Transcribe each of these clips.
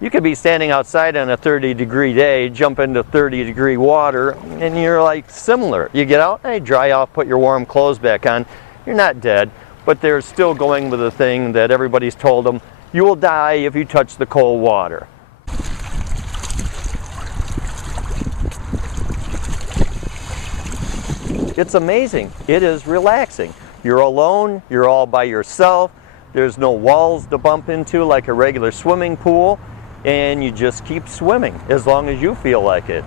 You could be standing outside on a 30-degree day, jump into 30-degree water, and you're like similar. You get out, hey, dry off, put your warm clothes back on. You're not dead, but they're still going with the thing that everybody's told them, you will die if you touch the cold water. It's amazing. It is relaxing. You're alone, you're all by yourself, there's no walls to bump into like a regular swimming pool, and you just keep swimming as long as you feel like it.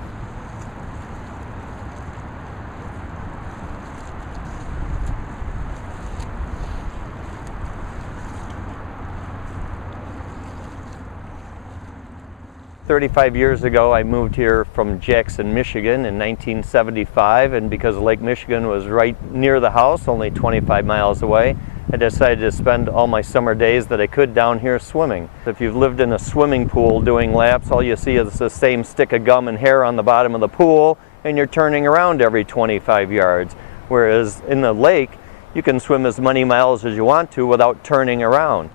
"35 years ago, I moved here from Jackson, Michigan in 1975, and because Lake Michigan was right near the house, only 25 miles away, I decided to spend all my summer days that I could down here swimming. If you've lived in a swimming pool doing laps, all you see is the same stick of gum and hair on the bottom of the pool, and you're turning around every 25 yards. Whereas in the lake, you can swim as many miles as you want to without turning around.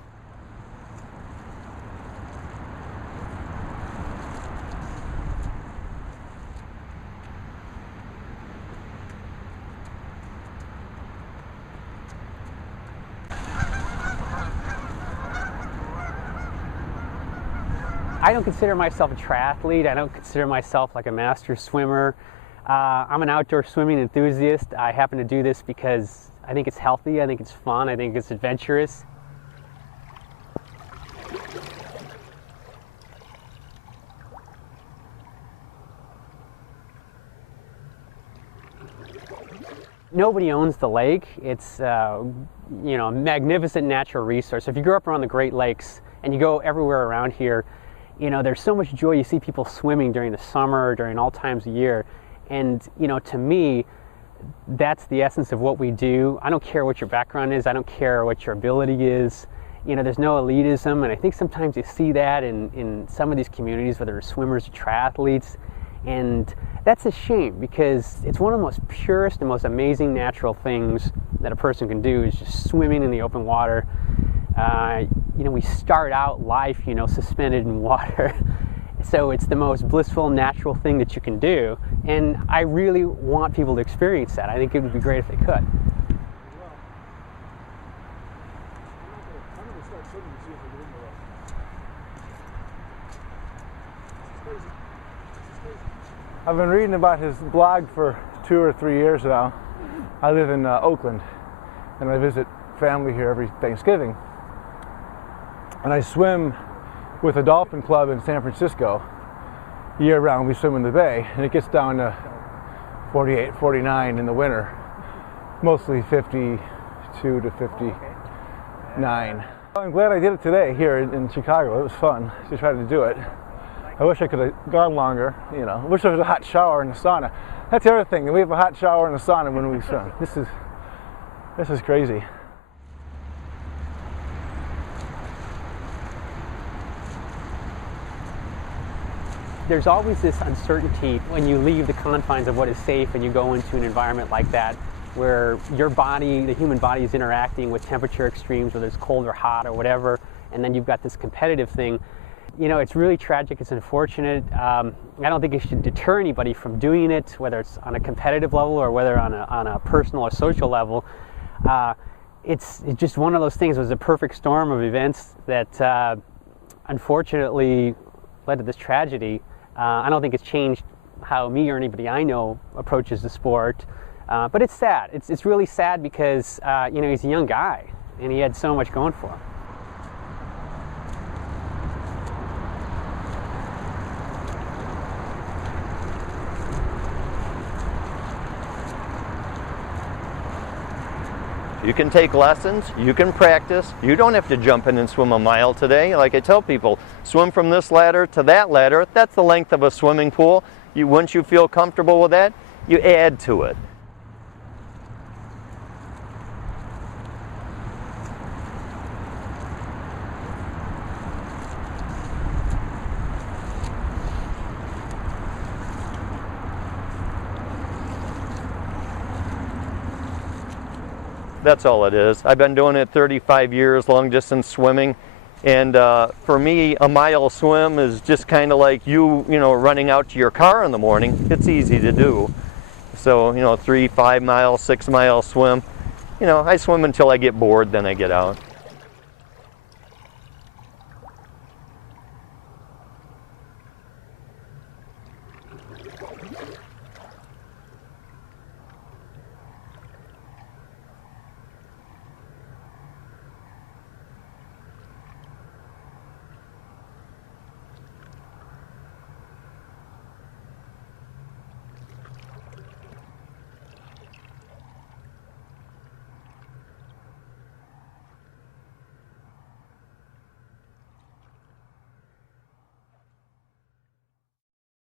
I don't consider myself a triathlete. I don't consider myself like a master swimmer. I'm an outdoor swimming enthusiast. I happen to do this because I think it's healthy, I think it's fun, I think it's adventurous. Nobody owns the lake. It's a magnificent natural resource. If you grew up around the Great Lakes and you go everywhere around here, there's so much joy. You see people swimming during the summer, during all times of year. And, to me, that's the essence of what we do. I don't care what your background is. I don't care what your ability is. There's no elitism. And I think sometimes you see that in some of these communities, whether it's swimmers or triathletes. And that's a shame because it's one of the most purest and most amazing natural things that a person can do is just swimming in the open water. We start out life, suspended in water. So it's the most blissful, natural thing that you can do. And I really want people to experience that. I think it would be great if they could. I've been reading about his blog for 2 or 3 years now. I live in Oakland, and I visit family here every Thanksgiving. And I swim with a dolphin club in San Francisco. Year round we swim in the bay, and it gets down to 48, 49 in the winter. Mostly 52 to 59. I'm glad I did it today here in Chicago. It was fun to try to do it. I wish I could have gone longer, I wish there was a hot shower in the sauna. That's the other thing, we have a hot shower in the sauna when we swim. This is crazy. There's always this uncertainty when you leave the confines of what is safe and you go into an environment like that where your body, the human body, is interacting with temperature extremes, whether it's cold or hot or whatever, and then you've got this competitive thing. It's really tragic, it's unfortunate. I don't think it should deter anybody from doing it, whether it's on a competitive level or whether on a personal or social level. It's just one of those things. It was a perfect storm of events that unfortunately led to this tragedy. I don't think it's changed how me or anybody I know approaches the sport, but it's sad. It's really sad because he's a young guy and he had so much going for him. You can take lessons, you can practice, you don't have to jump in and swim a mile today. Like I tell people, swim from this ladder to that ladder, that's the length of a swimming pool. Once you feel comfortable with that, you add to it. That's all it is. I've been doing it 35 years, long distance swimming, And for me, a mile swim is just kind of like you know, running out to your car in the morning. It's easy to do. So, you know, 3, 5 mile, 6 mile swim. You know, I swim until I get bored, then I get out.